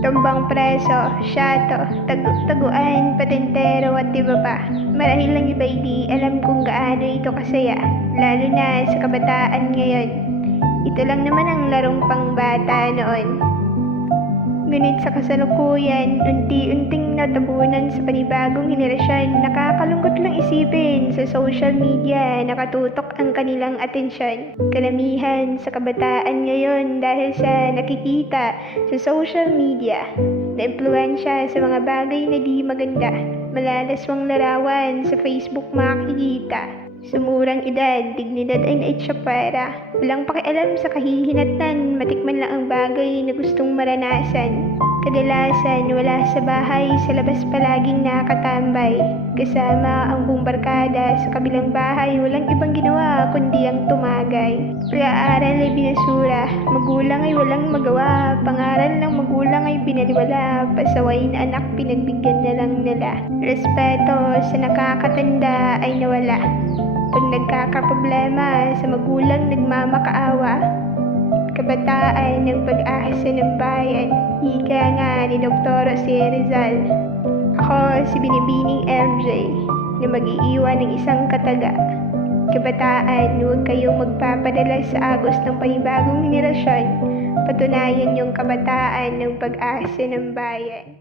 tumbang preso, syato, taguan, patentero at iba pa. Marahil lang iba hindi alam kung gaano ito kasaya, lalo na sa kabataan ngayon. Ito lang naman ang larong pangbata noon. Ngunit sa kasalukuyan, unti-unting natabunan sa panibagong henerasyon, nakakalungkot lang isipin sa social media nakatutok ang kanilang atensyon. Karamihan sa kabataan ngayon dahil sa nakikita sa social media, na-impluwensya sa mga bagay na di maganda, malalaswang larawan sa Facebook makikita. Sa murang edad, dignidad ay naitsapara. Walang pakialam sa kahihinatnan, matikman lang ang bagay na gustong maranasan. Kadalasan, wala sa bahay, sa labas palaging nakatambay. Kasama ang buong barkada sa kabilang bahay, walang ibang ginawa kundi ang tumagay. Pag-aaral ay binasura, magulang ay walang magawa, pangaral ng magulang ay binaliwala, pasaway na anak pinagbigyan na lang nila. Respeto sa nakakatanda ay nawala. Pag nagkakaproblema sa magulang nagmamakaawa, kabataan ng pag-asa ng bayan, ika nga ni Dr. Jose Rizal. Ako si Binibining MJ na mag-iiwan ng isang kataga. Kabataan, huwag kayong magpapadala sa agos ng panibagong henerasyon. Patunayan yung kabataan ng pag-asa ng bayan.